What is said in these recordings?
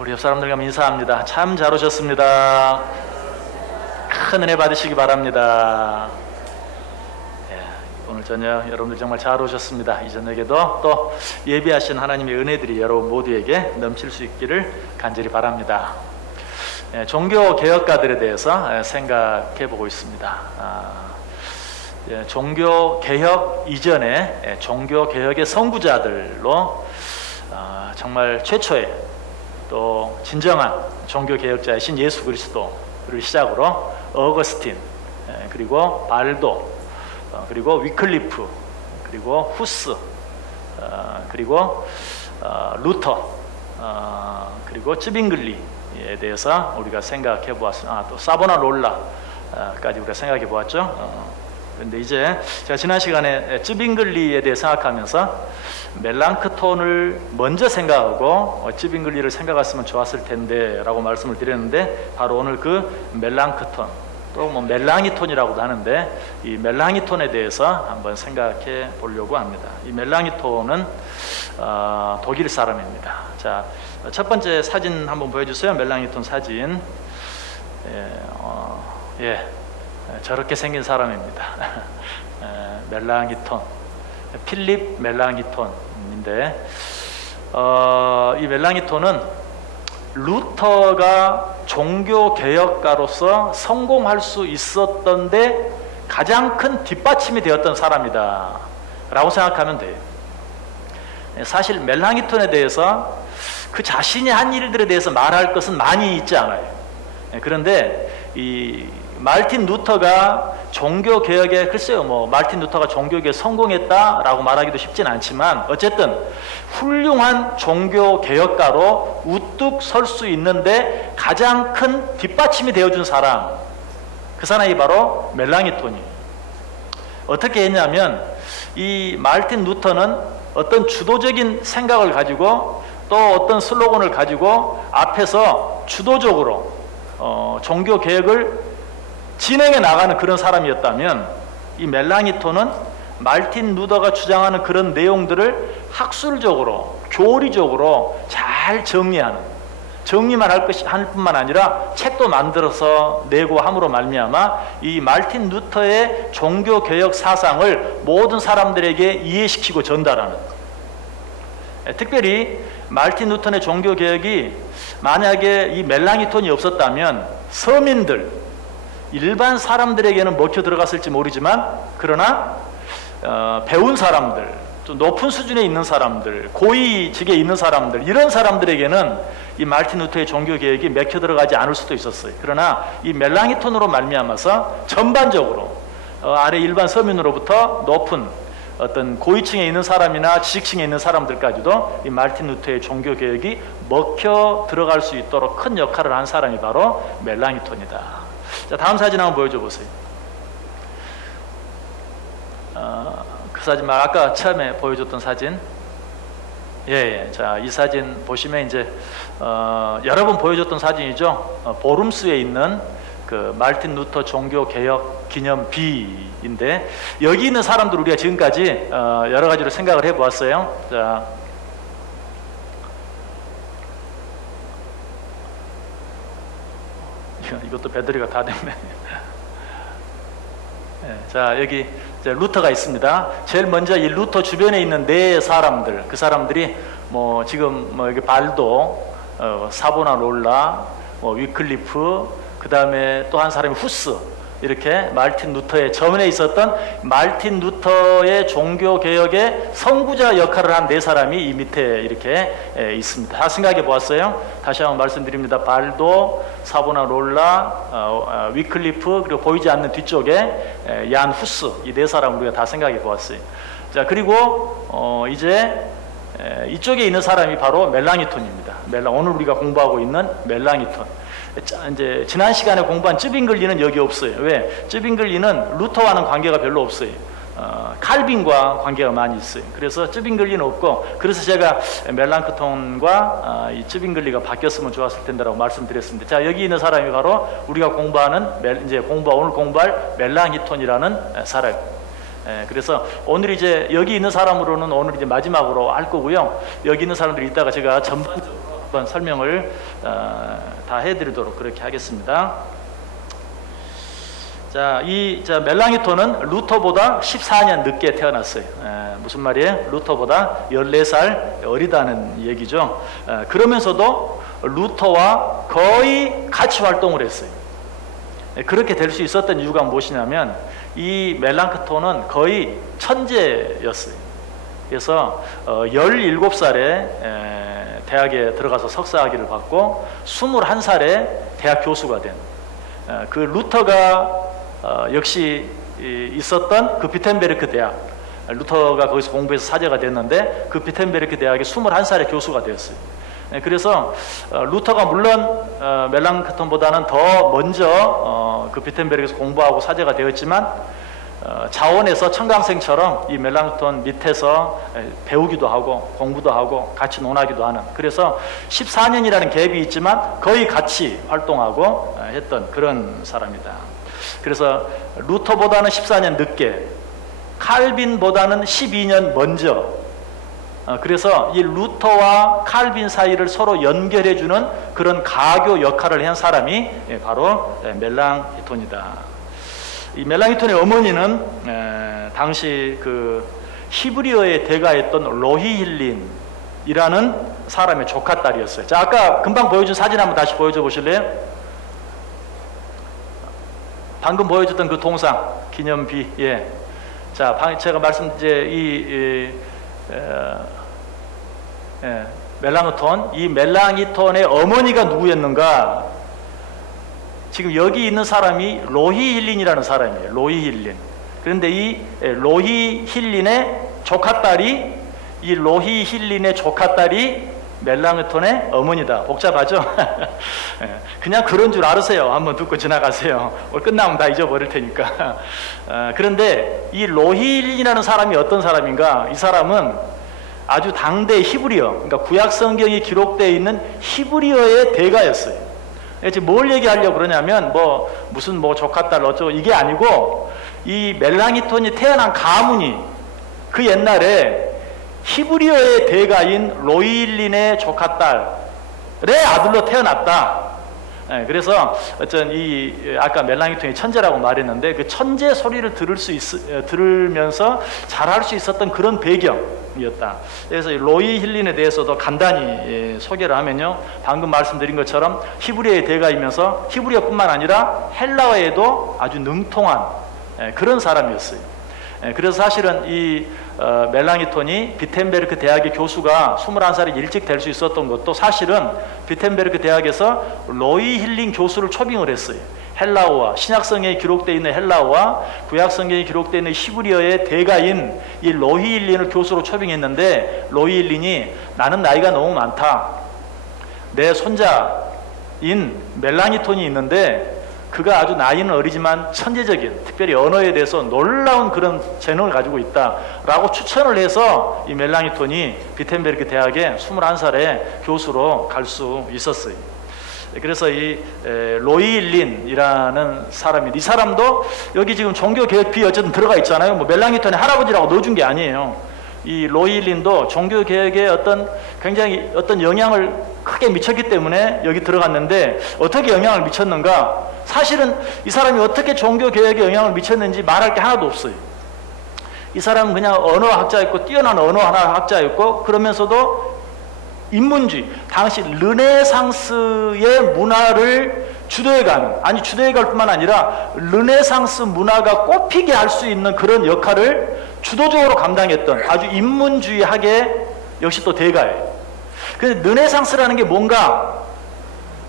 우리 옆 사람들과 인사합니다. 참 잘 오셨습니다. 큰 은혜 받으시기 바랍니다. 오늘 저녁 여러분들 정말 잘 오셨습니다. 이 저녁에도 또 예비하신 하나님의 은혜들이 여러분 모두에게 넘칠 수 있기를 간절히 바랍니다. 종교 개혁가들에 대해서 생각해 보고 있습니다. 종교 개혁 이전에 종교 개혁의 선구자들로 정말 최초의 또 진정한 종교 개혁자이신 예수 그리스도를 시작으로 어거스틴, 그리고 발도, 그리고 위클리프, 그리고 후스, 그리고 루터, 그리고 쯔빙글리에 대해서 우리가 생각해 보았습니다. 또 사보나롤라까지 우리가 생각해 보았죠. 그런데 이제 제가 지난 시간에 쯔빙글리에 대해 생각하면서 멜랑크톤을 먼저 생각하고 쯔빙글리를 생각했으면 좋았을 텐데 라고 말씀을 드렸는데, 바로 오늘 그 멜랑크톤, 또 뭐 멜랑이톤이라고도 하는데, 이 멜랑이톤에 대해서 한번 생각해 보려고 합니다. 이 멜랑이톤은 독일 사람입니다. 자, 첫 번째 사진 한번 보여주세요. 멜랑이톤 사진. 저렇게 생긴 사람입니다. 멜랑이톤, 필립 멜랑이톤인데, 이 멜랑이톤은 루터가 종교 개혁가로서 성공할 수 있었던데 가장 큰 뒷받침이 되었던 사람이다 라고 생각하면 돼요. 사실 멜랑이톤에 대해서 그 자신이 한 일들에 대해서 말할 것은 많이 있지 않아요. 그런데 이 마르틴 루터가 종교 개혁에, 글쎄요, 뭐 마르틴 루터가 종교 개혁에 성공했다라고 말하기도 쉽진 않지만, 어쨌든 훌륭한 종교 개혁가로 우뚝 설 수 있는데 가장 큰 뒷받침이 되어준 사람, 그 사람이 바로 멜랑이톤이에요. 어떻게 했냐면, 이 마르틴 루터는 어떤 주도적인 생각을 가지고 또 어떤 슬로건을 가지고 앞에서 주도적으로 종교 개혁을 진행해 나가는 그런 사람이었다면, 이 멜랑이톤은 마르틴 루터가 주장하는 그런 내용들을 학술적으로, 교리적으로 잘 정리만 할 뿐만 아니라 책도 만들어서 내고 함으로 말미암아 이 마르틴 루터의 종교 개혁 사상을 모든 사람들에게 이해시키고 전달하는, 특별히 마르틴 루터의 종교 개혁이 만약에 이 멜랑이톤이 없었다면 서민들, 일반 사람들에게는 먹혀 들어갔을지 모르지만, 그러나 배운 사람들, 좀 높은 수준에 있는 사람들, 고위직에 있는 사람들, 이런 사람들에게는 이 마르틴 루터의 종교 개혁이 먹혀 들어가지 않을 수도 있었어요. 그러나 이 멜랑이톤으로 말미암아서 전반적으로 아래 일반 서민으로부터 높은 어떤 고위층에 있는 사람이나 지식층에 있는 사람들까지도 이 마르틴 루터의 종교 개혁이 먹혀 들어갈 수 있도록 큰 역할을 한 사람이 바로 멜랑이톤이다. 자, 다음 사진 한번 보여줘 보세요. 그 사진 아까 처음에 보여줬던 사진. 자, 이 사진 보시면 이제 여러 번 보여줬던 사진이죠. 보름스에 있는 그 마르틴 루터 종교 개혁 기념비인데, 여기 있는 사람들 우리가 지금까지 여러 가지로 생각을 해보았어요. 자, 이것도 배터리가 다 됐네. 자, 여기 이제 루터가 있습니다. 제일 먼저 이 루터 주변에 있는 네 사람들, 그 사람들이 뭐 지금 뭐 여기 발도, 사보나롤라, 위클리프, 그 다음에 또 한 사람이 후스, 이렇게 마르틴 루터의 전에 있었던 마르틴 루터의 종교 개혁의 선구자 역할을 한 네 사람이 이 밑에 이렇게 있습니다. 다 생각해 보았어요. 다시 한번 말씀드립니다. 발도, 사보나롤라, 위클리프, 그리고 보이지 않는 뒤쪽에 얀 후스, 이 네 사람 우리가 다 생각해 보았어요. 자, 그리고 이제 이쪽에 있는 사람이 바로 멜랑이톤입니다. 오늘 우리가 공부하고 있는 멜랑이톤. 이제 지난 시간에 공부한 쯔빙글리는 여기 없어요. 왜? 쯔빙글리는 루터와는 관계가 별로 없어요. 칼빈과 관계가 많이 있어요. 그래서 쯔빙글리는 없고, 그래서 제가 멜랑크톤과 이 쯔빙글리가 바뀌었으면 좋았을 텐데라고 말씀드렸습니다. 자, 여기 있는 사람이 바로 우리가 공부하는 오늘 공부할 멜랑이톤이라는 사람. 그래서 오늘 이제 여기 있는 사람으로는 오늘 이제 마지막으로 할 거고요. 여기 있는 사람들이 이따가 제가 전반적으로 한번 설명을 다 해드리도록 그렇게 하겠습니다. 자, 멜랑이톤은 루터보다 14년 늦게 태어났어요. 무슨 말이에요? 루터보다 14살 어리다는 얘기죠. 그러면서도 루터와 거의 같이 활동을 했어요. 그렇게 될 수 있었던 이유가 무엇이냐면 이 멜랑크톤은 거의 천재였어요. 그래서 17살에 대학에 들어가서 석사학위를 받고 21살에 대학 교수가 된 그 루터가 역시 있었던 그 비텐베르크 대학, 루터가 거기서 공부해서 사제가 됐는데 그 비텐베르크 대학에 21살에 교수가 되었어요. 그래서 루터가 물론 멜랑크톤보다는 더 먼저 그 비텐베르크에서 공부하고 사제가 되었지만 자원에서 청강생처럼 이 멜랑크톤 밑에서 배우기도 하고 공부도 하고 같이 논하기도 하는, 그래서 14년이라는 갭이 있지만 거의 같이 활동하고 했던 그런 사람이다. 그래서 루터보다는 14년 늦게, 칼빈보다는 12년 먼저, 그래서 이 루터와 칼빈 사이를 서로 연결해주는 그런 가교 역할을 한 사람이 바로 멜랑이톤이다. 이 멜랑이톤의 어머니는 당시 그 히브리어의 대가였던 로히힐린이라는 사람의 조카딸이었어요. 자, 아까 금방 보여준 사진 한번 다시 보여줘 보실래요? 방금 보여줬던 그 동상 기념비. 예. 자, 제가 멜랑이톤, 이 멜랑이톤의 어머니가 누구였는가? 지금 여기 있는 사람이 로히힐린이라는 사람이에요. 로히힐린. 그런데 이 로히힐린의 조카딸이, 이 로히힐린의 조카딸이 멜랑이톤의 어머니다. 복잡하죠? 그냥 그런 줄 알으세요. 한번 듣고 지나가세요. 오늘 끝나면 다 잊어버릴 테니까. 그런데 이 로히힐린이라는 사람이 어떤 사람인가? 이 사람은 아주 당대 히브리어, 그러니까 구약 성경이 기록되어 있는 히브리어의 대가였어요. 지금 뭘 얘기하려고 그러냐면 무슨 조카딸 어쩌고 이게 아니고, 이 멜랑이톤이 태어난 가문이 그 옛날에 히브리어의 대가인 로힐린의 조카딸의 아들로 태어났다. 그래서 아까 멜랑이톤이 천재라고 말했는데 그 천재 소리를 들으면서 잘할 수 있었던 그런 배경이었다. 그래서 로히힐린에 대해서도 간단히 소개를 하면요, 방금 말씀드린 것처럼 히브리어의 대가이면서 히브리어뿐만 아니라 헬라어에도 아주 능통한 그런 사람이었어요. 그래서 사실은 이 멜랑이톤이 비텐베르크 대학의 교수가 21살이 일찍 될 수 있었던 것도 사실은 비텐베르크 대학에서 로히힐린 교수를 초빙을 했어요. 헬라어와 신약성경에 기록되어 있는 헬라어와 구약성경에 기록되어 있는 히브리어의 대가인 이 로히힐린을 교수로 초빙했는데, 로히힐린이 나는 나이가 너무 많다, 내 손자인 멜랑이톤이 있는데 그가 아주 나이는 어리지만 천재적인, 특별히 언어에 대해서 놀라운 그런 재능을 가지고 있다라고 추천을 해서 이 멜랑이톤이 비텐베르크 대학에 21살에 교수로 갈 수 있었어요. 그래서 이 로히힐린이라는 사람이, 이 사람도 여기 지금 종교개혁비 어쨌든 들어가 있잖아요. 멜랑이톤의 할아버지라고 넣어준 게 아니에요. 이 로히힐린도 종교개혁에 굉장히 어떤 영향을 크게 미쳤기 때문에 여기 들어갔는데, 어떻게 영향을 미쳤는가? 사실은 이 사람이 어떻게 종교개혁에 영향을 미쳤는지 말할 게 하나도 없어요. 이 사람은 그냥 언어학자였고, 뛰어난 언어학자였고, 그러면서도 인문주의, 당시 르네상스의 문화를 주도해가는, 아니 주도해갈 뿐만 아니라 르네상스 문화가 꽃피게 할 수 있는 그런 역할을 주도적으로 감당했던 아주 인문주의학의 역시 또 대가예요. 근데 르네상스라는 게 뭔가,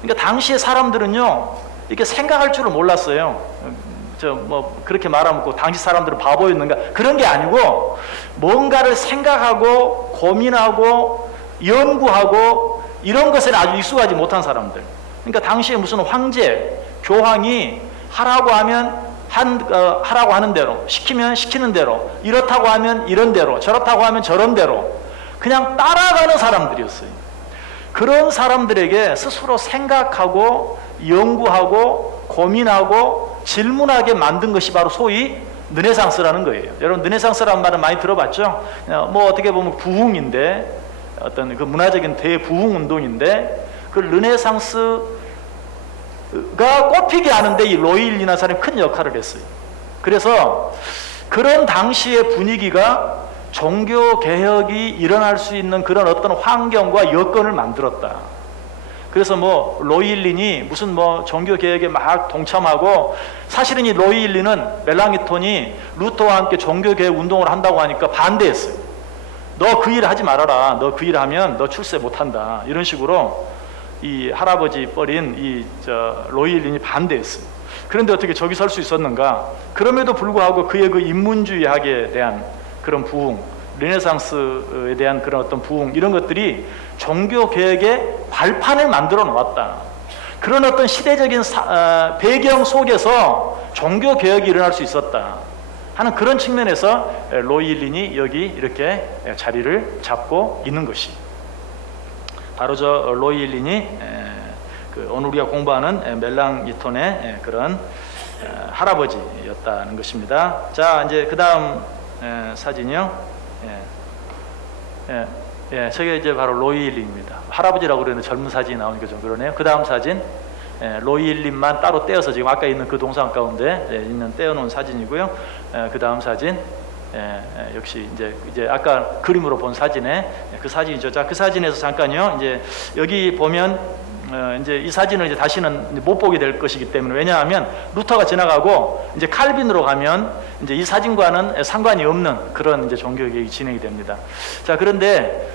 그러니까 당시의 사람들은요 이렇게 생각할 줄을 몰랐어요. 그렇게 말하면 당시 사람들은 바보였는가, 그런 게 아니고 뭔가를 생각하고 고민하고 연구하고 이런 것에 아주 익숙하지 못한 사람들. 그러니까 당시에 무슨 황제, 교황이 하라고 하면 하라고 하는 대로, 시키면 시키는 대로, 이렇다고 하면 이런 대로, 저렇다고 하면 저런 대로 그냥 따라가는 사람들이었어요. 그런 사람들에게 스스로 생각하고 연구하고 고민하고 질문하게 만든 것이 바로 소위 르네상스라는 거예요. 여러분 르네상스라는 말은 많이 들어봤죠? 어떻게 보면 부흥인데, 어떤 그 문화적인 대부흥 운동인데, 그 르네상스가 꽃피게 하는데 이 로이일리나 사람이 큰 역할을 했어요. 그래서 그런 당시의 분위기가 종교 개혁이 일어날 수 있는 그런 어떤 환경과 여건을 만들었다. 그래서 뭐 로이일린이 무슨 뭐 종교 개혁에 막 동참하고, 사실은 이 로이일린은 멜랑이톤이 루터와 함께 종교 개혁 운동을 한다고 하니까 반대했어요. 너 그 일 하지 말아라. 너 그 일 하면 너 출세 못 한다. 이런 식으로 이 할아버지 뻘인 이 로이일린이 반대했어요. 그런데 어떻게 저기 설 수 있었는가? 그럼에도 불구하고 그의 그 인문주의학에 대한 그런 부흥, 르네상스에 대한 그런 어떤 부흥, 이런 것들이 종교 개혁의 발판을 만들어 놓았다. 그런 어떤 시대적인 배경 속에서 종교 개혁이 일어날 수 있었다 하는 그런 측면에서 로이일린이 여기 이렇게 자리를 잡고 있는 것이 바로 저 로이일린이 오늘 우리가 공부하는 멜랑이톤의 그런 할아버지였다는 것입니다. 자, 이제 그 다음 사진이요. 저게 이제 바로 로이일린입니다. 할아버지라고 그러는 젊은 사진이 나오니까 좀 그러네요. 그 다음 사진, 로이일린만 따로 떼어서 지금 아까 있는 그 동상 가운데 있는 떼어놓은 사진이고요. 그 다음 사진, 역시 이제 아까 그림으로 본 사진에 그 사진이죠. 자, 그 사진에서 잠깐요. 이제 여기 보면 이제 이 사진을 이제 다시는 못 보게 될 것이기 때문에, 왜냐하면 루터가 지나가고 이제 칼빈으로 가면 이제 이 사진과는 상관이 없는 그런 이제 종교개혁이 진행이 됩니다. 자, 그런데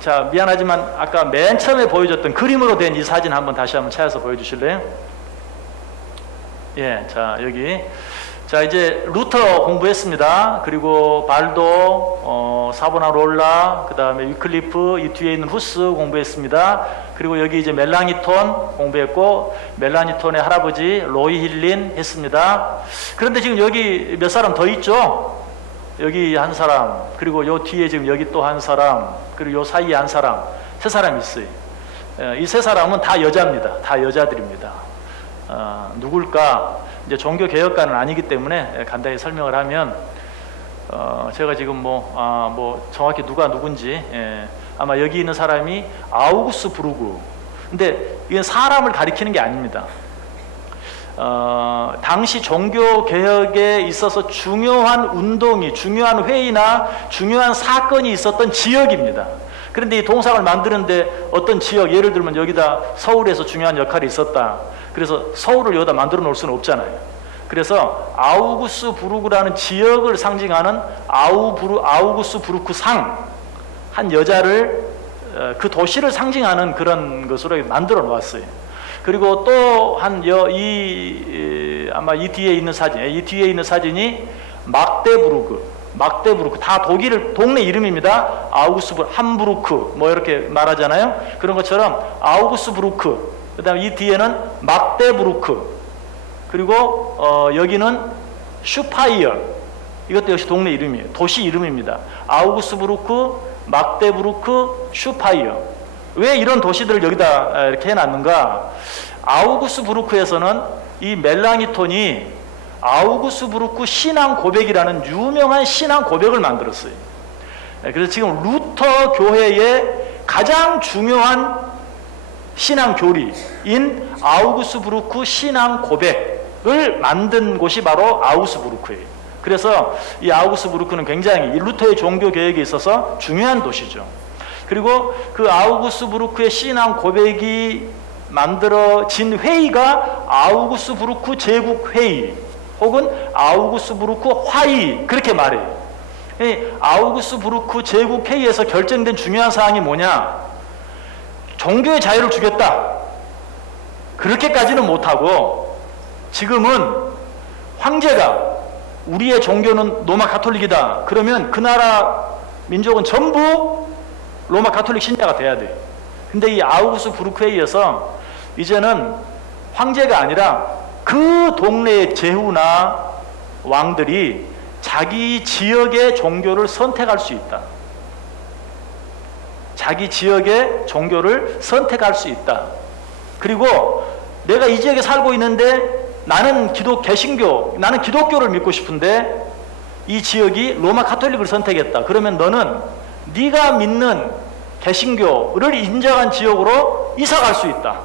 자, 미안하지만 아까 맨 처음에 보여줬던 그림으로 된 이 사진 한번 다시 한번 찾아서 보여주실래요? 예, 자, 여기. 자, 이제 루터 공부했습니다. 그리고 발도, 사보나롤라, 그 다음에 위클리프, 이 뒤에 있는 후스 공부했습니다. 그리고 여기 이제 멜랑이톤 공부했고, 멜랑이톤의 할아버지 로이힐린 했습니다. 그런데 지금 여기 몇 사람 더 있죠? 여기 한 사람, 그리고 요 뒤에 지금 여기 또 한 사람, 그리고 요 사이에 한 사람, 세 사람 있어요. 이 세 사람은 다 여자입니다. 다 여자들입니다. 누굴까? 이제 종교 개혁가는 아니기 때문에 간단히 설명을 하면, 제가 지금 뭐 정확히 누가 누군지, 아마 여기 있는 사람이 아우구스 부르그. 근데 이건 사람을 가리키는 게 아닙니다. 당시 종교 개혁에 있어서 중요한 운동이, 중요한 회의나 중요한 사건이 있었던 지역입니다. 그런데 이 동상을 만드는데 어떤 지역, 예를 들면 여기다 서울에서 중요한 역할이 있었다. 그래서 서울을 여기다 만들어 놓을 수는 없잖아요. 그래서 아우구스 부르크라는 지역을 상징하는 아우구스 부르크 상, 한 여자를, 그 도시를 상징하는 그런 것으로 만들어 놓았어요. 그리고 또 아마 이 뒤에 있는 사진이 막데부르크, 다 독일 동네 이름입니다. 함부르크 뭐 이렇게 말하잖아요. 그런 것처럼 아우구스부르크, 그 다음에 이 뒤에는 막데부르크, 그리고 여기는 슈파이어, 이것도 역시 동네 이름이에요. 도시 이름입니다. 아우구스부르크, 막데부르크, 슈파이어. 왜 이런 도시들을 여기다 이렇게 해놨는가? 아우구스부르크에서는 이 멜랑이톤이 아우구스부르크 신앙 고백이라는 유명한 신앙 고백을 만들었어요. 그래서 지금 루터 교회의 가장 중요한 신앙 교리인 아우구스부르크 신앙 고백을 만든 곳이 바로 아우구스부르크예요. 그래서 이 아우구스부르크는 굉장히 이 루터의 종교 개혁에 있어서 중요한 도시죠. 그리고 그 아우구스부르크의 신앙 고백이 만들어진 회의가 아우구스부르크 제국회의 혹은 아우구스부르크 화의, 그렇게 말해요. 아우구스부르크 제국회의에서 결정된 중요한 사항이 뭐냐? 종교의 자유를 주겠다. 그렇게까지는 못하고, 지금은 황제가 우리의 종교는 로마 가톨릭이다. 그러면 그 나라 민족은 전부 로마 가톨릭 신자가 돼야 돼요. 근데 이 아우구스부르크에 의해서 이제는 황제가 아니라 그 동네의 제후나 왕들이 자기 지역의 종교를 선택할 수 있다. 자기 지역의 종교를 선택할 수 있다. 그리고 내가 이 지역에 살고 있는데 나는 나는 기독교를 믿고 싶은데 이 지역이 로마 가톨릭을 선택했다. 그러면 너는 네가 믿는 개신교를 인정한 지역으로 이사갈 수 있다.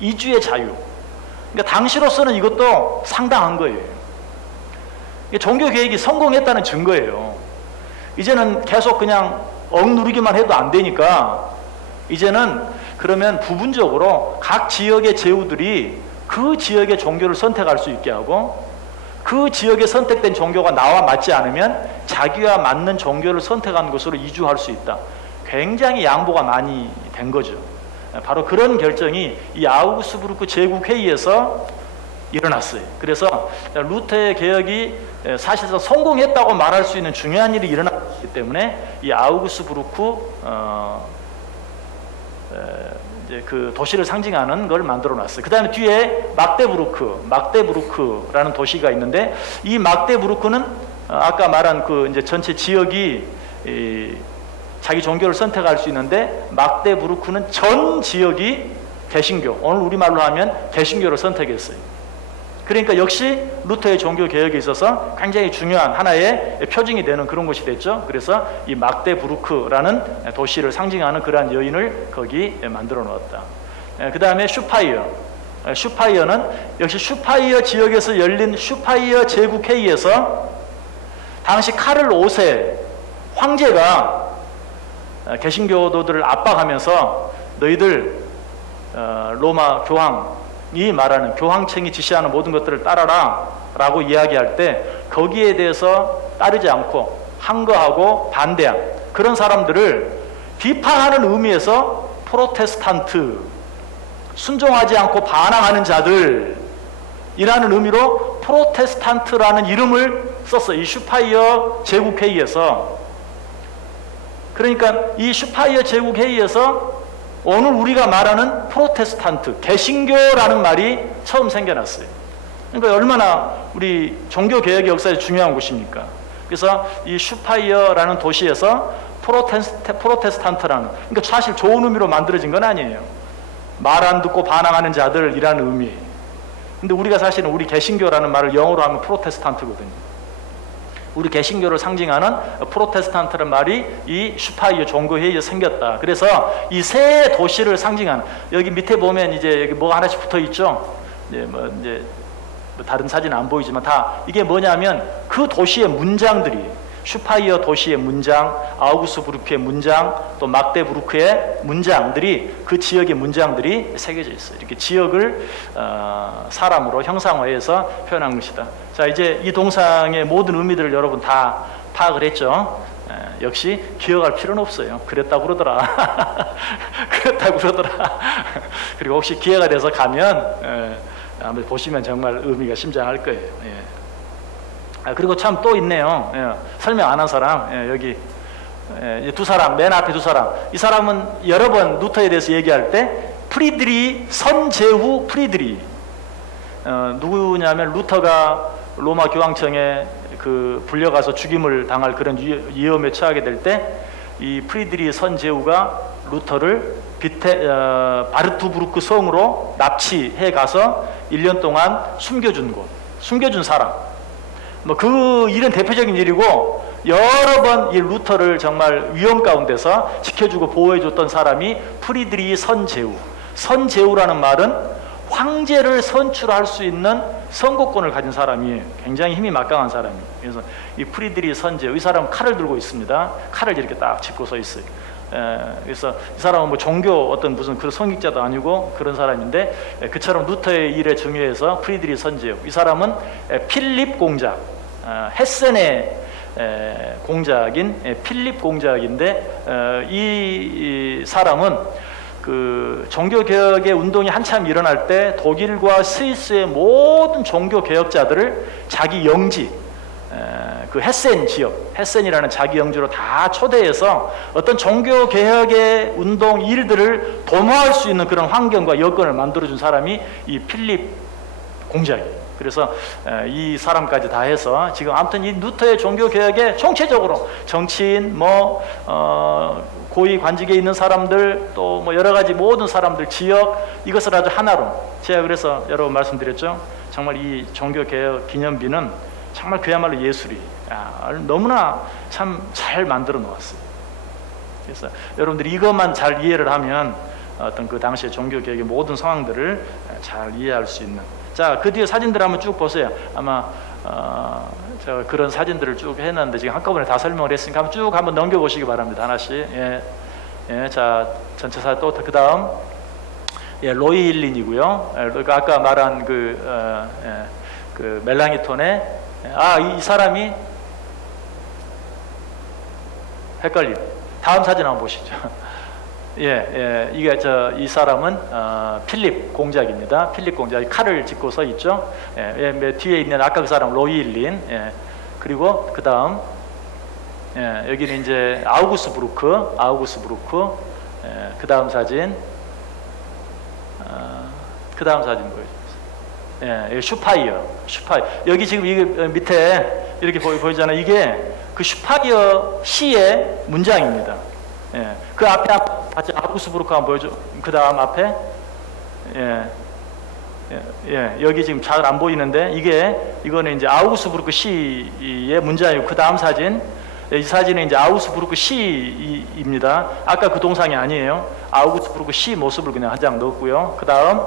이주의 자유. 그러니까 당시로서는 이것도 상당한 거예요. 종교 개혁이 성공했다는 증거예요. 이제는 계속 그냥 억누르기만 해도 안 되니까 이제는 그러면 부분적으로 각 지역의 제후들이 그 지역의 종교를 선택할 수 있게 하고 그 지역에 선택된 종교가 나와 맞지 않으면 자기와 맞는 종교를 선택하는 것으로 이주할 수 있다. 굉장히 양보가 많이 된 거죠. 바로 그런 결정이 이 아우구스부르크 제국회의에서 일어났어요. 그래서 루터의 개혁이 사실상 성공했다고 말할 수 있는 중요한 일이 일어났기 때문에 이 아우구스부르크 이제 그 도시를 상징하는 걸 만들어 놨어요. 그 다음에 뒤에 막데부르크라는 도시가 있는데 이 막데부르크는 아까 말한 그 이제 전체 지역이 자기 종교를 선택할 수 있는데 막데부르크는 전 지역이 개신교, 오늘 우리말로 하면 개신교를 선택했어요. 그러니까 역시 루터의 종교 개혁에 있어서 굉장히 중요한 하나의 표징이 되는 그런 곳이 됐죠. 그래서 이 막데부르크라는 도시를 상징하는 그러한 여인을 거기 만들어 놓았다. 그 다음에 슈파이어는 역시 슈파이어 지역에서 열린 슈파이어 제국회의에서 당시 카를 5세 황제가 개신교도들을 압박하면서 너희들 로마 교황이 말하는 교황청이 지시하는 모든 것들을 따라라 라고 이야기할 때 거기에 대해서 따르지 않고 항거하고 반대한 그런 사람들을 비판하는 의미에서 프로테스탄트, 순종하지 않고 반항하는 자들 이라는 의미로 프로테스탄트라는 이름을 썼어요. 이 슈파이어 제국회의에서. 그러니까 이 슈파이어 제국회의에서 오늘 우리가 말하는 프로테스탄트, 개신교라는 말이 처음 생겨났어요. 그러니까 얼마나 우리 종교개혁의 역사에 중요한 곳입니까? 그래서 이 슈파이어라는 도시에서 프로테스탄트라는, 그러니까 사실 좋은 의미로 만들어진 건 아니에요. 말 안 듣고 반항하는 자들이라는 의미. 근데 우리가 사실은 우리 개신교라는 말을 영어로 하면 프로테스탄트거든요. 우리 개신교를 상징하는 프로테스탄트라는 말이 이 슈파이어 종교회의에 생겼다. 그래서 이 세 도시를 상징하는, 여기 밑에 보면 이제 여기 뭐가 하나씩 붙어 있죠. 이제 다른 사진은 안 보이지만 다 이게 뭐냐면 그 도시의 문장들이, 슈파이어 도시의 문장, 아우구스부르크의 문장, 또 막데부르크의 문장들이, 그 지역의 문장들이 새겨져 있어요. 이렇게 지역을 사람으로 형상화해서 표현한 것이다. 자, 이제 이 동상의 모든 의미들을 여러분 다 파악을 했죠. 역시 기억할 필요는 없어요. 그랬다고 그러더라. 그랬다고 그러더라. 그리고 혹시 기회가 돼서 가면 한번 보시면 정말 의미가 심장할 거예요. 그리고 참 또 있네요. 설명 안 한 사람, 여기 두 사람, 맨 앞에 두 사람. 이 사람은 여러 번 루터에 대해서 얘기할 때 프리드리 선제후 프리드리, 누구냐면 루터가 로마 교황청에 그 불려가서 죽임을 당할 그런 위험에 처하게 될 때 이 프리드리 선제후가 루터를 바르투부르크 성으로 납치해 가서 1년 동안 숨겨준 곳, 숨겨준 사람. 그 일은 대표적인 일이고, 여러 번 이 루터를 정말 위험 가운데서 지켜주고 보호해줬던 사람이 프리드리 선제후. 선제후라는 말은 황제를 선출할 수 있는 선거권을 가진 사람이에요. 굉장히 힘이 막강한 사람이에요. 그래서 이 프리드리 선제후, 이 사람은 칼을 들고 있습니다. 칼을 이렇게 딱 짚고 서 있어요. 그래서 이 사람은 뭐 종교 어떤 무슨 그런 성직자도 아니고 그런 사람인데, 그처럼 루터의 일에 중요해서 프리드리 선제후, 이 사람은 필립 공작, 헤센의 공작인 필립 공작인데, 이 사람은 그 종교개혁의 운동이 한참 일어날 때 독일과 스위스의 모든 종교개혁자들을 자기 영지, 그 헤센 지역, 헤센이라는 자기 영지로 다 초대해서 어떤 종교개혁의 운동 일들을 도모할 수 있는 그런 환경과 여건을 만들어준 사람이 이 필립 공작이에요. 그래서 이 사람까지 다 해서 지금 아무튼 이 루터의 종교개혁에 총체적으로 정치인, 고위 관직에 있는 사람들, 또 뭐 여러 가지 모든 사람들, 지역, 이것을 아주 하나로, 제가 그래서 여러 번 말씀드렸죠. 정말 이 종교개혁 기념비는 정말 그야말로 예술이, 너무나 참 잘 만들어 놓았어요. 그래서 여러분들이 이것만 잘 이해를 하면 어떤 그 당시의 종교 개혁의 모든 상황들을 잘 이해할 수 있는. 자, 그 뒤에 사진들 한번 쭉 보세요. 아마 제가 그런 사진들을 쭉 해놨는데 지금 한꺼번에 다 설명을 했으니까 한번 넘겨보시기 바랍니다. 하나씩. 예, 예, 자, 전체 사진 또 그 다음. 예, 로이 일린이고요. 아까 말한 그 멜랑이톤의 이 사람이 헷갈림. 다음 사진 한번 보시죠. 예, 이게 이 사람은 필립 공작입니다. 필립 공작 칼을 짚고 서 있죠. 예, 뒤에 있는 아까 그 사람 로이 일린. 예, 그리고 그 다음 여기는 이제 아우구스 브루크. 예, 그 다음 사진. 그 다음 사진 보여주세요. 예, 슈파이어. 여기 지금 이게 밑에 이렇게 보이잖아요. 이게 그 슈파이어 시의 문장입니다. 예, 그 앞에 같이 아우구스 브루크 한번 보여줘. 그 다음 앞에 여기 지금 잘 안 보이는데 이거는 이제 아우구스 브루크 시의 문장이고 그 다음 사진. 이 사진은 이제 아우구스부르크 시입니다. 아까 그 동상이 아니에요. 아우구스부르크 시 모습을 그냥 한 장 넣었고요. 그 다음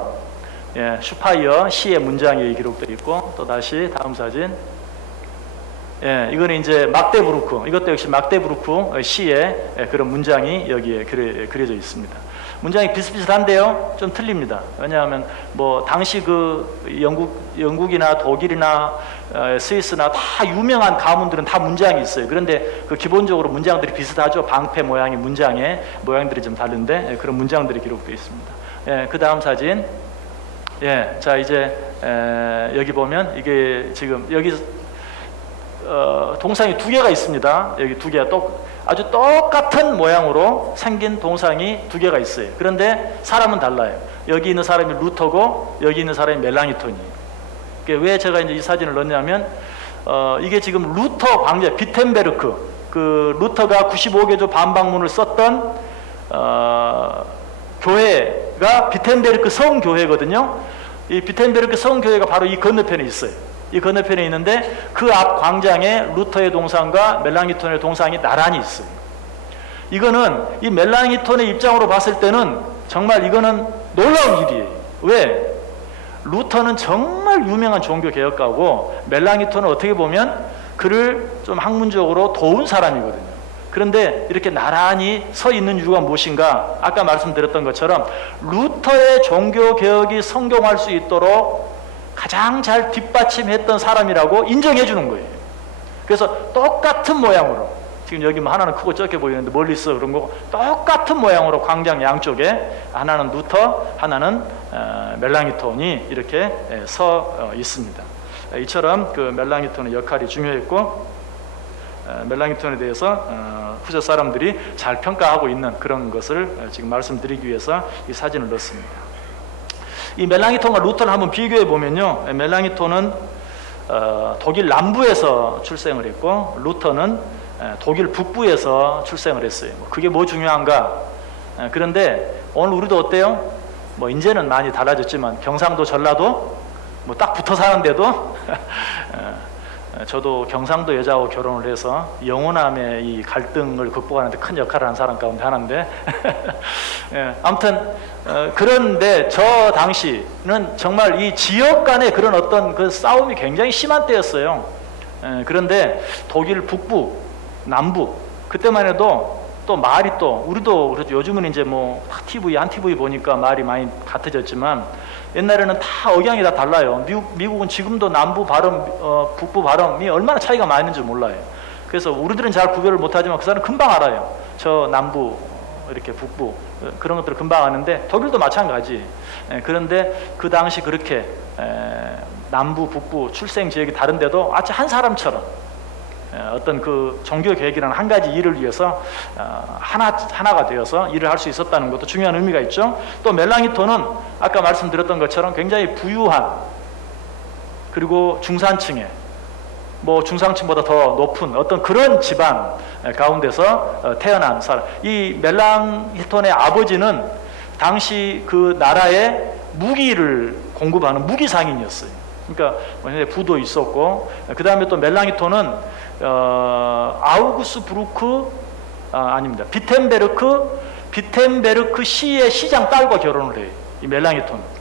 슈파이어 시의 문장이 기록되어 있고 또 다시 다음 사진. 이거는 이제 막데부르크. 이것도 역시 막데부르크 시의 그런 문장이 여기에 그려져 있습니다. 문장이 비슷비슷한데요, 좀 틀립니다. 왜냐하면 뭐 당시 그 영국이나 독일이나 스위스나 다 유명한 가문들은 다 문장이 있어요. 그런데 그 기본적으로 문장들이 비슷하죠. 방패 모양의 문장의 모양들이 좀 다른데 그런 문장들이 기록되어 있습니다. 그 다음 사진. 자 이제 여기 보면 이게 지금 여기 동상이 두 개가 있습니다. 여기 두 개가 아주 똑같은 모양으로 생긴 동상이 두 개가 있어요. 그런데 사람은 달라요. 여기 있는 사람이 루터고 여기 있는 사람이 멜랑이톤이에요. 왜 제가 이제 이 사진을 넣냐면 이게 지금 루터 황제 비텐베르크, 그 루터가 95개조 반박문을 썼던 교회가 비텐베르크 성교회거든요. 이 비텐베르크 성교회가 바로 이 건너편에 있어요. 이 건너편에 있는데 그 앞 광장에 루터의 동상과 멜랑이톤의 동상이 나란히 있어요. 이거는 이 멜랑이톤의 입장으로 봤을 때는 정말 이거는 놀라운 일이에요. 왜? 루터는 정말 유명한 종교 개혁가고 멜랑이톤은 어떻게 보면 그를 좀 학문적으로 도운 사람이거든요. 그런데 이렇게 나란히 서 있는 이유가 무엇인가? 아까 말씀드렸던 것처럼 루터의 종교 개혁이 성공할 수 있도록 가장 잘 뒷받침했던 사람이라고 인정해 주는 거예요. 그래서 똑같은 모양으로, 지금 여기 뭐 하나는 크고 적게 보이는데 멀리서 그런 거 똑같은 모양으로 광장 양쪽에 하나는 루터, 하나는 멜랑이톤이 이렇게 서 있습니다. 이처럼 그 멜랑이톤의 역할이 중요했고 멜랑이톤에 대해서 후세 사람들이 잘 평가하고 있는 그런 것을 지금 말씀드리기 위해서 이 사진을 넣었습니다. 이 멜랑이톤과 루터를 한번 비교해 보면요, 멜랑이톤은 독일 남부에서 출생을 했고 루터는 독일 북부에서 출생을 했어요. 그게 뭐 중요한가? 그런데 오늘 우리도 어때요? 뭐 이제는 많이 달라졌지만 경상도, 전라도 뭐 딱 붙어 사는데도 저도 경상도 여자하고 결혼을 해서 영호남의 이 갈등을 극복하는 데 큰 역할을 하는 사람 가운데 하나인데 아무튼 그런데 저 당시는 정말 이 지역 간의 그런 어떤 그 싸움이 굉장히 심한 때였어요. 그런데 독일 북부, 남부 그때만 해도 또 말이 또 우리도 그렇죠. 요즘은 이제 뭐 TV, 한 TV 보니까 말이 많이 같아졌지만 옛날에는 다 억양이 다 달라요. 미국은 지금도 남부 발음, 북부 발음이 얼마나 차이가 많이 있는지 몰라요. 그래서 우리들은 잘 구별을 못하지만 그 사람은 금방 알아요. 저 남부, 이렇게 북부 그런 것들을 금방 아는데 독일도 마찬가지. 그런데 그 당시 그렇게 남부, 북부 출생 지역이 다른데도 아주 한 사람처럼 어떤 그 종교 계획이라는 한 가지 일을 위해서 하나가 되어서 일을 할 수 있었다는 것도 중요한 의미가 있죠. 또 멜랑이톤은 아까 말씀드렸던 것처럼 굉장히 부유한 그리고 중산층의 뭐 중상층보다 더 높은 어떤 그런 집안 가운데서 태어난 사람. 이 멜랑이톤의 아버지는 당시 그 나라에 무기를 공급하는 무기상인이었어요. 그러니까 부도 있었고 그 다음에 또 멜랑이톤은 아우구스 부르크 아닙니다. 비텐베르크 시의 시장 딸과 결혼을 해요. 이 멜랑이톤.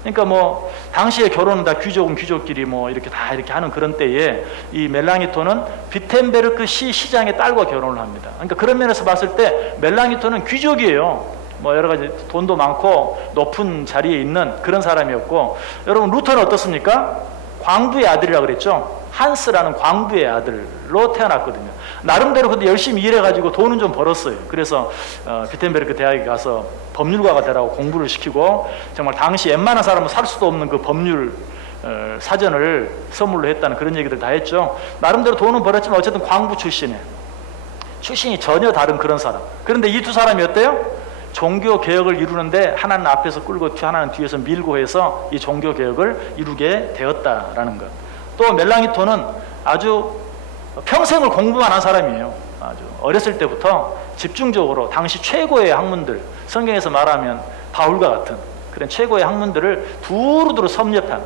그러니까 뭐 당시에 결혼은 다 귀족은 귀족끼리 뭐 이렇게 다 이렇게 하는 그런 때에 이 멜랑이톤은 비텐베르크 시 시장의 딸과 결혼을 합니다. 그러니까 그런 면에서 봤을 때 멜랑이톤은 귀족이에요. 뭐 여러 가지 돈도 많고 높은 자리에 있는 그런 사람이었고, 여러분 루터는 어떻습니까? 광부의 아들이라고 그랬죠. 한스라는 광부의 아들로 태어났거든요. 나름대로 근데 열심히 일해가지고 돈은 좀 벌었어요. 그래서 비텐베르크 대학에 가서 법률가가 되라고 공부를 시키고, 정말 당시 웬만한 사람은 살 수도 없는 그 법률 사전을 선물로 했다는 그런 얘기들 다 했죠. 나름대로 돈은 벌었지만 어쨌든 광부 출신이 전혀 다른 그런 사람. 그런데 이 두 사람이 어때요? 종교 개혁을 이루는데 하나는 앞에서 끌고 하나는 뒤에서 밀고 해서 이 종교 개혁을 이루게 되었다라는 것. 또 멜랑이톤은 아주 평생을 공부만 한 사람이에요. 아주 어렸을 때부터 집중적으로 당시 최고의 학문들, 성경에서 말하면 바울과 같은 그런 최고의 학문들을 두루두루 섭렵한,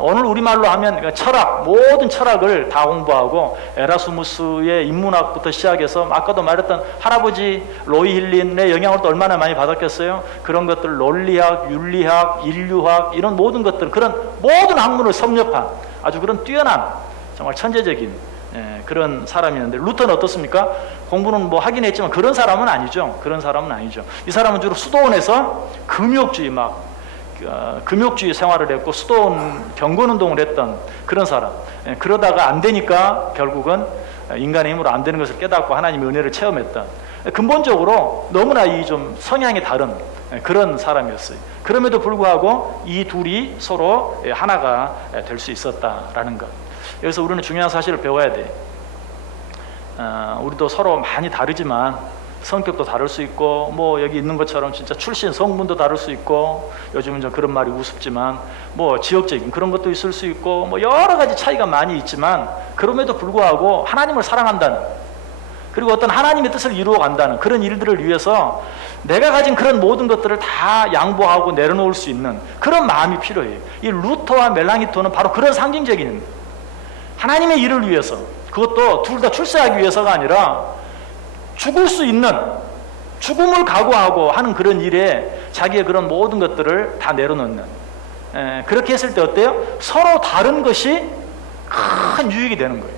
오늘 우리말로 하면 철학, 모든 철학을 다 공부하고, 에라스무스의 인문학부터 시작해서 아까도 말했던 할아버지 로이 힐린의 영향을 또 얼마나 많이 받았겠어요. 그런 것들, 논리학, 윤리학, 인류학, 이런 모든 것들, 그런 모든 학문을 섭렵한 아주 그런 뛰어난 정말 천재적인 그런 사람이었는데, 루터는 어떻습니까? 공부는 뭐 하긴 했지만 그런 사람은 아니죠. 그런 사람은 아니죠. 이 사람은 주로 수도원에서 금욕주의 생활을 했고, 수도원 경건운동을 했던 그런 사람. 그러다가 안 되니까 결국은 인간의 힘으로 안 되는 것을 깨닫고 하나님의 은혜를 체험했던, 근본적으로 너무나 이 좀 성향이 다른 그런 사람이었어요. 그럼에도 불구하고 이 둘이 서로 하나가 될 수 있었다라는 것. 여기서 우리는 중요한 사실을 배워야 돼. 우리도 서로 많이 다르지만 성격도 다를 수 있고, 뭐 여기 있는 것처럼 진짜 출신 성분도 다를 수 있고, 요즘은 좀 그런 말이 우습지만 뭐 지역적인 그런 것도 있을 수 있고, 뭐 여러 가지 차이가 많이 있지만, 그럼에도 불구하고 하나님을 사랑한다는, 그리고 어떤 하나님의 뜻을 이루어 간다는 그런 일들을 위해서 내가 가진 그런 모든 것들을 다 양보하고 내려놓을 수 있는 그런 마음이 필요해요. 이 루터와 멜랑이톤은 바로 그런 상징적인 하나님의 일을 위해서, 그것도 둘 다 출세하기 위해서가 아니라 죽을 수 있는, 죽음을 각오하고 하는 그런 일에 자기의 그런 모든 것들을 다 내려놓는, 그렇게 했을 때 어때요? 서로 다른 것이 큰 유익이 되는 거예요.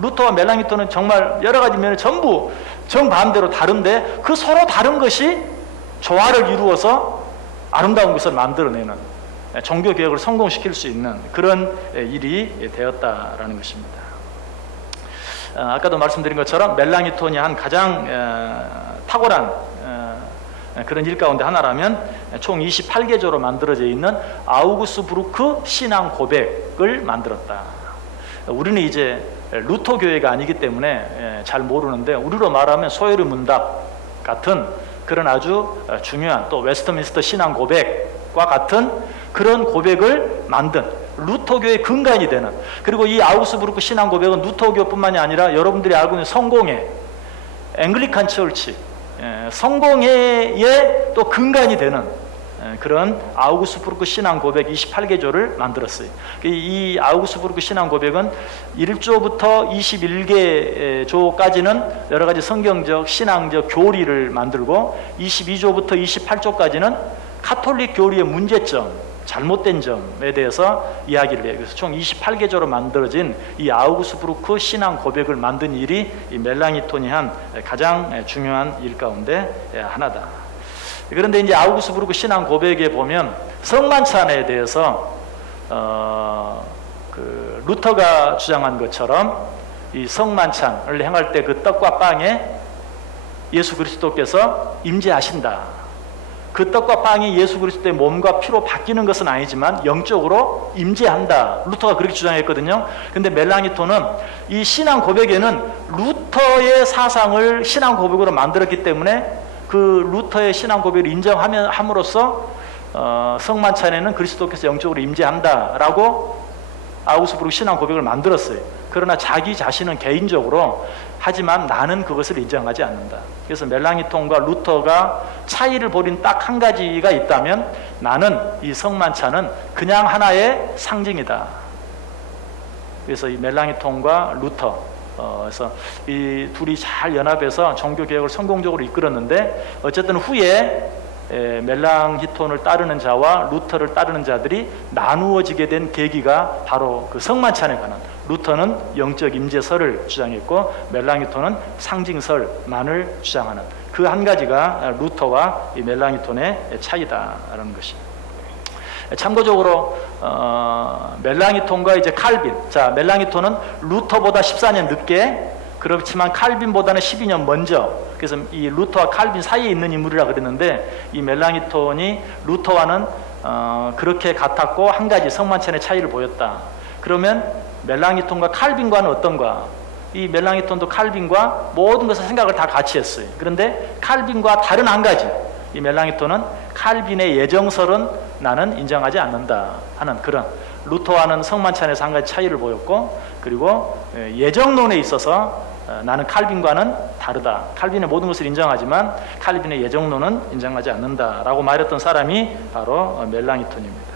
루터와 멜랑이톤은 정말 여러 가지 면에 전부 정반대로 다른데, 그 서로 다른 것이 조화를 이루어서 아름다운 것을 만들어내는, 종교 개혁을 성공시킬 수 있는 그런 일이 되었다라는 것입니다. 아까도 말씀드린 것처럼 멜랑이톤이 한 가장 탁월한 그런 일 가운데 하나라면, 총 28개조로 만들어져 있는 아우구스부르크 신앙 고백을 만들었다. 우리는 이제 루터 교회가 아니기 때문에 잘 모르는데, 우리로 말하면 소요리 문답 같은 그런 아주 중요한, 또 웨스트민스터 신앙 고백과 같은 그런 고백을 만든 루터교의 근간이 되는, 그리고 이 아우구스부르크 신앙 고백은 루터교뿐만이 아니라 여러분들이 알고 있는 성공회, 앵글리칸 처치, 성공회의 또 근간이 되는 그런 아우구스부르크 신앙 고백 28개조를 만들었어요. 이 아우구스부르크 신앙 고백은 1조부터 21개조까지는 여러 가지 성경적, 신앙적 교리를 만들고, 22조부터 28조까지는 카톨릭 교리의 문제점, 잘못된 점에 대해서 이야기를 해요. 그래서 총 28개조로 만들어진 이 아우구스부르크 신앙 고백을 만든 일이 이 멜랑이톤이 한 가장 중요한 일 가운데 하나다. 그런데 이제 아우구스부르크 신앙 고백에 보면 성만찬에 대해서 그 루터가 주장한 것처럼 이 성만찬을 행할 때 그 떡과 빵에 예수 그리스도께서 임재하신다. 그 떡과 빵이 예수 그리스도의 몸과 피로 바뀌는 것은 아니지만 영적으로 임재한다. 루터가 그렇게 주장했거든요. 근데 멜랑이톤은 이 신앙 고백에는 루터의 사상을 신앙 고백으로 만들었기 때문에 그 루터의 신앙 고백을 인정함으로써 성만찬에는 그리스도께서 영적으로 임재한다라고 아우구스부르크 신앙 고백을 만들었어요. 그러나 자기 자신은 개인적으로, 하지만 나는 그것을 인정하지 않는다. 그래서 멜랑이톤과 루터가 차이를 벌인 딱 한 가지가 있다면, 나는 이 성만찬은 그냥 하나의 상징이다. 그래서 이 멜랑이톤과 루터, 그래서 이 둘이 잘 연합해서 종교 개혁을 성공적으로 이끌었는데 어쨌든 후에 멜랑히톤을 따르는 자와 루터를 따르는 자들이 나누어지게 된 계기가 바로 그 성만찬에 관한, 루터는 영적 임재설을 주장했고 멜랑히톤은 상징설만을 주장하는 그 한 가지가 루터와 이 멜랑히톤의 차이다라는 것입니다. 참고적으로 멜랑히톤과 이제 칼빈, 자 멜랑히톤은 루터보다 14년 늦게, 그렇지만 칼빈보다는 12년 먼저, 그래서 이 루터와 칼빈 사이에 있는 인물이라 그랬는데 이 멜랑히톤이 루터와는 그렇게 같았고 한 가지 성만찬의 차이를 보였다. 그러면 멜랑히톤과 칼빈과는 어떤가? 이 멜랑히톤도 칼빈과 모든 것을 생각을 다 같이 했어요. 그런데 칼빈과 다른 한 가지, 이 멜랑히톤은 칼빈의 예정설은 나는 인정하지 않는다 하는 그런, 루터와는 성만찬에서 한 가지 차이를 보였고, 그리고 예정론에 있어서 나는 칼빈과는 다르다. 칼빈의 모든 것을 인정하지만 칼빈의 예정론은 인정하지 않는다라고 말했던 사람이 바로 멜랑히톤입니다.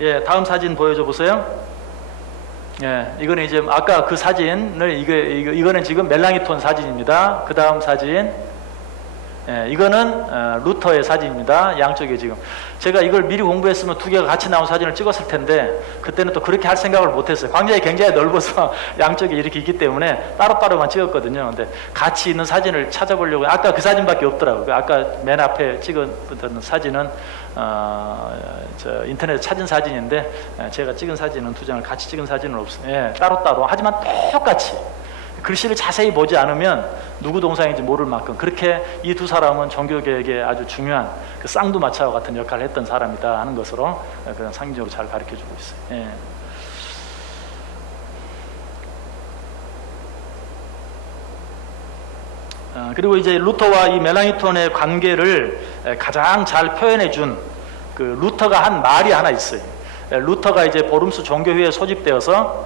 예, 다음 사진 보여줘 보세요. 예, 이거는 이제 아까 그 사진을 이거는 지금 멜랑히톤 사진입니다. 그 다음 사진, 예, 이거는 루터의 사진입니다. 양쪽에 지금 제가 이걸 미리 공부했으면 두 개가 같이 나온 사진을 찍었을 텐데 그때는 또 그렇게 할 생각을 못했어요. 광장이 굉장히 넓어서 양쪽에 이렇게 있기 때문에 따로따로만 찍었거든요. 근데 같이 있는 사진을 찾아보려고, 아까 그 사진밖에 없더라고요. 아까 맨 앞에 찍었던 사진은 저 인터넷에 찾은 사진인데 제가 찍은 사진은 두 장을 같이 찍은 사진은 없어요. 예, 따로따로 하지만 똑같이 글씨를 자세히 보지 않으면 누구 동상인지 모를 만큼 그렇게 이 두 사람은 종교개혁에 아주 중요한 그 쌍두마차와 같은 역할을 했던 사람이다 하는 것으로 그런 상징적으로 잘 가르쳐주고 있어요. 예. 그리고 이제 루터와 이 멜랑히톤의 관계를 가장 잘 표현해 준 그 루터가 한 말이 하나 있어요. 루터가 이제 보름수 종교회에 소집되어서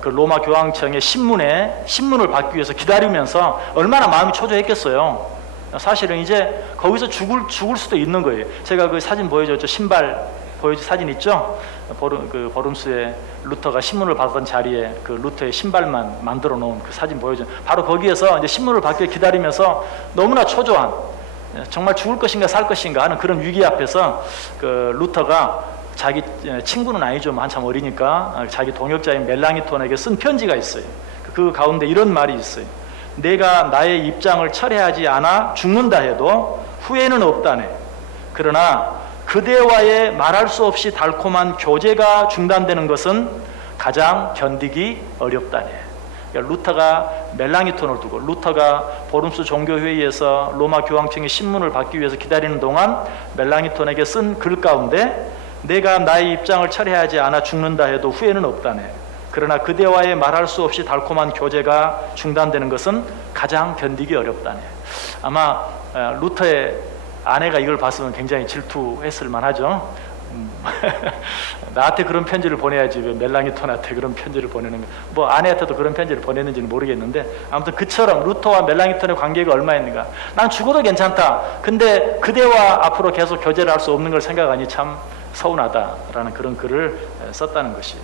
그 로마 교황청의 신문을 받기 위해서 기다리면서 얼마나 마음이 초조했겠어요. 사실은 이제 거기서 죽을 수도 있는 거예요. 제가 그 사진 보여줬죠. 신발 사진 있죠? 보름수에 루터가 신문을 받던 자리에 그 루터의 신발만 만들어 놓은 그 사진 보여준, 바로 거기에서 이제 신문을 받기 기다리면서 너무나 초조한, 정말 죽을 것인가 살 것인가 하는 그런 위기 앞에서 그 루터가 자기 친구는 아니죠. 한참 어리니까 자기 동역자인 멜랑히톤에게 쓴 편지가 있어요. 그 가운데 이런 말이 있어요. 내가 나의 입장을 철회하지 않아 죽는다 해도 후회는 없다네. 그러나 그대와의 말할 수 없이 달콤한 교제가 중단되는 것은 가장 견디기 어렵다네. 그러니까 루터가 멜랑히톤을 두고, 루터가 보름수 종교회의에서 로마 교황청의 신문을 받기 위해서 기다리는 동안 멜랑히톤에게 쓴 글 가운데 내가 나의 입장을 철회하지 않아 죽는다 해도 후회는 없다네. 그러나 그대와의 말할 수 없이 달콤한 교제가 중단되는 것은 가장 견디기 어렵다네. 아마 루터의 아내가 이걸 봤으면 굉장히 질투했을 만하죠. 나한테 그런 편지를 보내야지 왜 멜랑히톤한테 그런 편지를 보내는 거. 뭐 아내한테도 그런 편지를 보냈는지는 모르겠는데 아무튼 그처럼 루터와 멜랑히톤의 관계가 얼마였는가. 난 죽어도 괜찮다. 근데 그대와 앞으로 계속 교제를 할 수 없는 걸 생각하니 참 서운하다라는 그런 글을 썼다는 것이.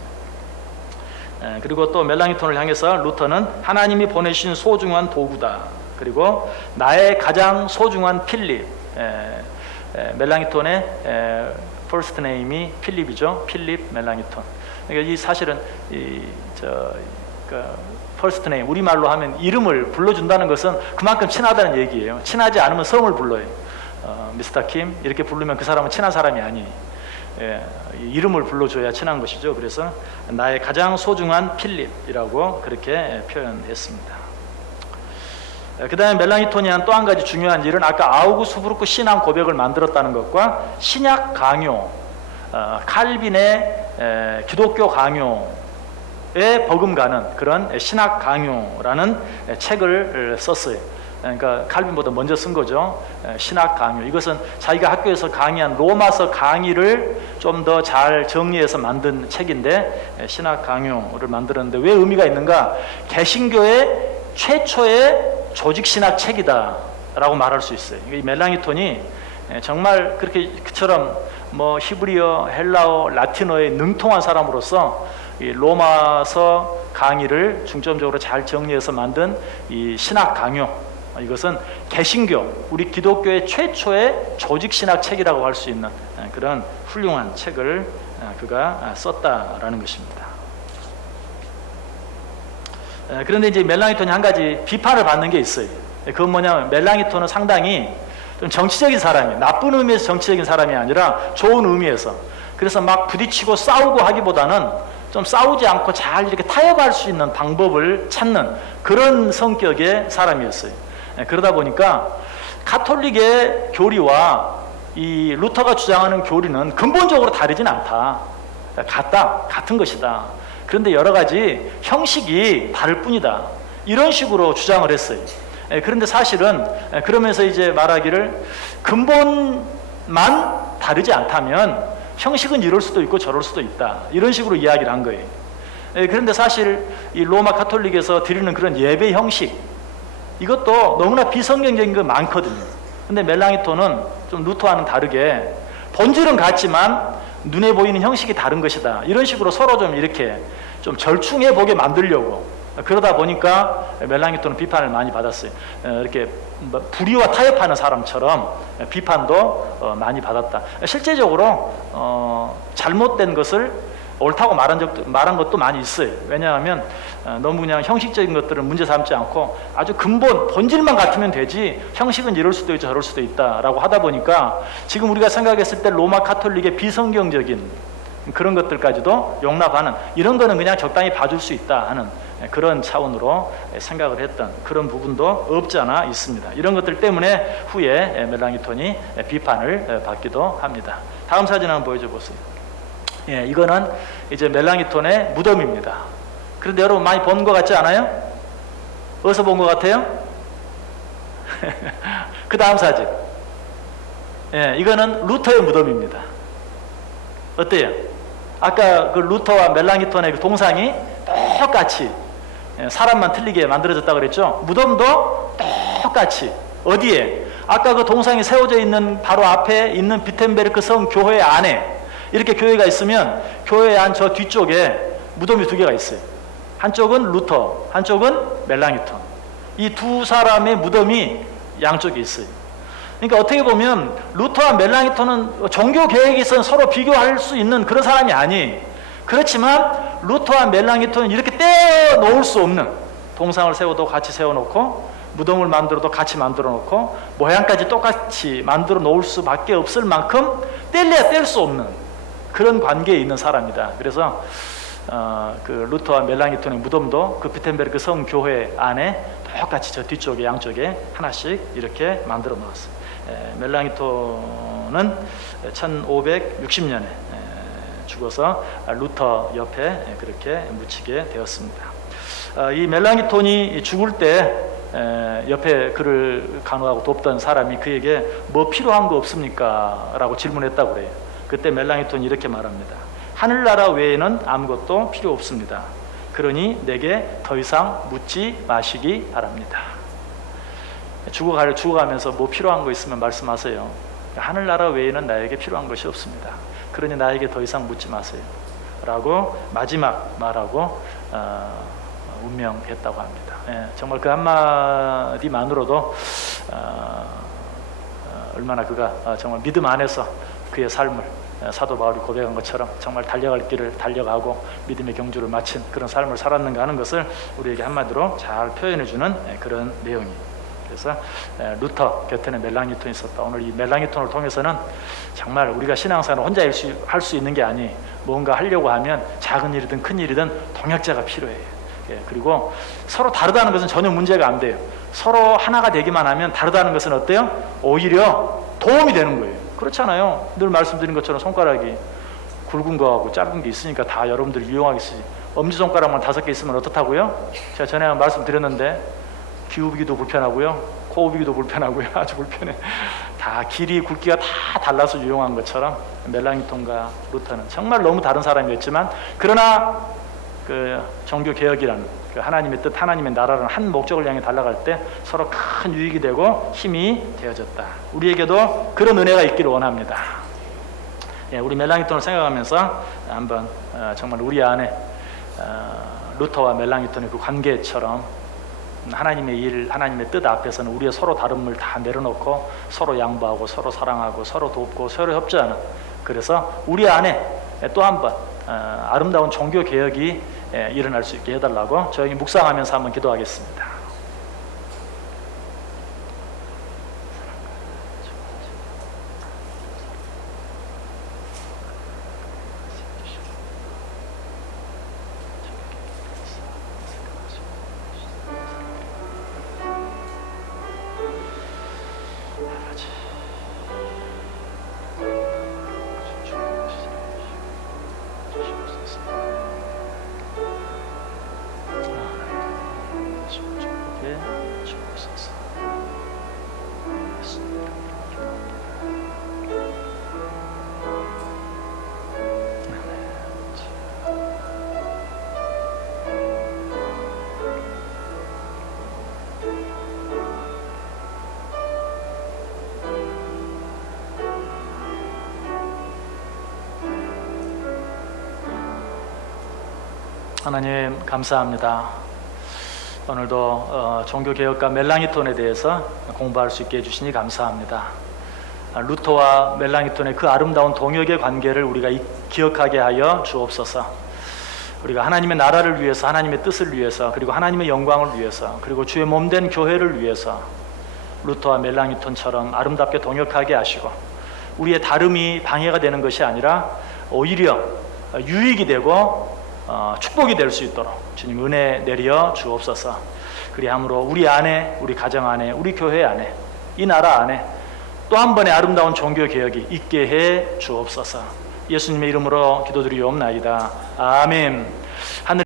그리고 또 멜랑히톤을 향해서 루터는 하나님이 보내주신 소중한 도구다. 그리고 나의 가장 소중한 필립. 멜랑히톤의 퍼스트 네임이 필립이죠. 필립 멜랑히톤. 그러니까 이 사실은 퍼스트 네임, 우리말로 하면 이름을 불러준다는 것은 그만큼 친하다는 얘기예요. 친하지 않으면 성을 불러요. 미스터 킴 이렇게 부르면 그 사람은 친한 사람이 아니에요. 이름을 불러줘야 친한 것이죠. 그래서 나의 가장 소중한 필립이라고 그렇게 표현했습니다. 그 다음에 멜랑히톤이 한 또 한 가지 중요한 일은 아까 아우구스부르크 신앙 고백을 만들었다는 것과 신약 강요, 칼빈의 기독교 강요에 버금가는 그런 신학 강요라는 책을 썼어요. 그러니까 칼빈보다 먼저 쓴 거죠. 신학 강요. 이것은 자기가 학교에서 강의한 로마서 강의를 좀 더 잘 정리해서 만든 책인데 신학 강요를 만들었는데 왜 의미가 있는가? 개신교의 최초의 조직 신학 책이다 라고 말할 수 있어요. 이 멜랑히톤이 정말 그렇게 그처럼 뭐 히브리어, 헬라어, 라틴어에 능통한 사람으로서 이 로마서 강의를 중점적으로 잘 정리해서 만든 이 신학 강요, 이것은 개신교, 우리 기독교의 최초의 조직 신학 책이라고 할 수 있는 그런 훌륭한 책을 그가 썼다라는 것입니다. 그런데 이제 멜랑이톤이 한 가지 비판을 받는 게 있어요. 그건 뭐냐면 멜랑이톤은 상당히 좀 정치적인 사람이에요. 나쁜 의미에서 정치적인 사람이 아니라 좋은 의미에서. 그래서 막 부딪히고 싸우고 하기보다는 좀 싸우지 않고 잘 이렇게 타협할 수 있는 방법을 찾는 그런 성격의 사람이었어요. 그러다 보니까 가톨릭의 교리와 이 루터가 주장하는 교리는 근본적으로 다르진 않다. 같은 것이다. 그런데 여러 가지 형식이 다를 뿐이다. 이런 식으로 주장을 했어요. 그런데 사실은 그러면서 이제 말하기를 근본만 다르지 않다면 형식은 이럴 수도 있고 저럴 수도 있다. 이런 식으로 이야기를 한 거예요. 그런데 사실 이 로마 가톨릭에서 드리는 그런 예배 형식, 이것도 너무나 비성경적인 거 많거든요. 근데 멜랑이톤은 좀 루터와는 다르게 본질은 같지만 눈에 보이는 형식이 다른 것이다. 이런 식으로 서로 좀 이렇게 좀 절충해 보게 만들려고, 그러다 보니까 멜랑이톤은 비판을 많이 받았어요. 이렇게 불의와 타협하는 사람처럼 비판도 많이 받았다. 실제적으로 잘못된 것을 옳다고 말한 것도 많이 있어요. 왜냐하면 너무 그냥 형식적인 것들은 문제 삼지 않고 아주 근본, 본질만 같으면 되지 형식은 이럴 수도 있고 저럴 수도 있다라고 하다 보니까 지금 우리가 생각했을 때 로마 가톨릭의 비성경적인 그런 것들까지도 용납하는, 이런 거는 그냥 적당히 봐줄 수 있다 하는 그런 차원으로 생각을 했던 그런 부분도 없지 않아 있습니다. 이런 것들 때문에 후에 멜랑이톤이 비판을 받기도 합니다. 다음 사진 한번 보여줘 보세요. 예, 이거는 이제 멜랑이톤의 무덤입니다. 그런데 여러분 많이 본 것 같지 않아요? 어디서 본 것 같아요? 그 다음 사진. 예, 이거는 루터의 무덤입니다. 어때요? 아까 그 루터와 멜랑이톤의 그 동상이 똑같이 사람만 틀리게 만들어졌다고 그랬죠? 무덤도 똑같이. 어디에? 아까 그 동상이 세워져 있는 바로 앞에 있는 비텐베르크 성 교회 안에, 이렇게 교회가 있으면 교회 안 저 뒤쪽에 무덤이 두 개가 있어요. 한쪽은 루터, 한쪽은 멜랑이톤. 이 두 사람의 무덤이 양쪽에 있어요. 그러니까 어떻게 보면 루터와 멜랑이톤은 종교 계획에 있어서 서로 비교할 수 있는 그런 사람이 아니에요. 그렇지만 루터와 멜랑이톤은 이렇게 떼어놓을 수 없는, 동상을 세워도 같이 세워놓고 무덤을 만들어도 같이 만들어 놓고 모양까지 똑같이 만들어 놓을 수밖에 없을 만큼 뗄래야 뗄 수 없는 그런 관계에 있는 사람이다. 그래서 그 루터와 멜랑이톤의 무덤도 그 비텐베르크 성 교회 안에 똑같이 저 뒤쪽에 양쪽에 하나씩 이렇게 만들어 놓았어요. 멜랑이톤은 1560년에 죽어서 루터 옆에 그렇게 묻히게 되었습니다. 이 멜랑이톤이 죽을 때 옆에 그를 간호하고 돕던 사람이 그에게 뭐 필요한 거 없습니까? 라고 질문했다고 그래요. 그때 멜랑이톤이 이렇게 말합니다. 하늘나라 외에는 아무것도 필요 없습니다. 그러니 내게 더 이상 묻지 마시기 바랍니다. 죽어가면서 뭐 필요한 거 있으면 말씀하세요. 하늘나라 외에는 나에게 필요한 것이 없습니다. 그러니 나에게 더 이상 묻지 마세요. 라고 마지막 말하고 운명했다고 합니다. 정말 그 한마디만으로도 얼마나 그가 정말 믿음 안에서 그의 삶을 사도 바울이 고백한 것처럼 정말 달려갈 길을 달려가고 믿음의 경주를 마친 그런 삶을 살았는가 하는 것을 우리에게 한마디로 잘 표현해주는 그런 내용이에요. 그래서 루터 곁에는 멜랑이톤이 있었다. 오늘 이 멜랑이톤을 통해서는 정말 우리가 신앙생활을 혼자 할 수 있는 게 아니, 뭔가 하려고 하면 작은 일이든 큰 일이든 동역자가 필요해요. 그리고 서로 다르다는 것은 전혀 문제가 안 돼요. 서로 하나가 되기만 하면 다르다는 것은 어때요? 오히려 도움이 되는 거예요. 그렇잖아요. 늘 말씀드린 것처럼 손가락이 굵은 거하고 짧은 게 있으니까 다 여러분들이 유용하겠지. 엄지손가락만 5개 있으면 어떻다고요? 제가 전에 말씀드렸는데 귀우비기도 불편하고요, 코우비기도 불편하고요. 아주 불편해. 다 길이 굵기가 다 달라서 유용한 것처럼 멜랑이톤과 루터는 정말 너무 다른 사람이었지만, 그러나 그 종교 개혁이라는 그 하나님의 뜻, 하나님의 나라라는 한 목적을 향해 달려갈 때 서로 큰 유익이 되고 힘이 되어졌다. 우리에게도 그런 은혜가 있기를 원합니다. 우리 멜랑이톤을 생각하면서 한번 정말 우리 안에 루터와 멜랑이톤의 그 관계처럼 하나님의 일, 하나님의 뜻 앞에서는 우리의 서로 다름을 다 내려놓고 서로 양보하고 서로 사랑하고 서로 돕고 서로 협조하는, 그래서 우리 안에 또 한번 아름다운 종교 개혁이 일어날 수 있게 해달라고 저희 묵상하면서 한번 기도하겠습니다. 하나님 감사합니다. 오늘도 종교개혁가 멜랑이톤에 대해서 공부할 수 있게 해주시니 감사합니다. 루터와 멜랑이톤의 그 아름다운 동역의 관계를 우리가 기억하게 하여 주옵소서. 우리가 하나님의 나라를 위해서, 하나님의 뜻을 위해서, 그리고 하나님의 영광을 위해서, 그리고 주의 몸된 교회를 위해서 루터와 멜랑이톤처럼 아름답게 동역하게 하시고, 우리의 다름이 방해가 되는 것이 아니라 오히려 유익이 되고 축복이 될 수 있도록 주님 은혜 내려 주옵소서. 그리함으로 우리 안에, 우리 가정 안에, 우리 교회 안에, 이 나라 안에 또 한 번의 아름다운 종교 개혁이 있게 해 주옵소서. 예수님의 이름으로 기도드리옵나이다. 아멘. 하늘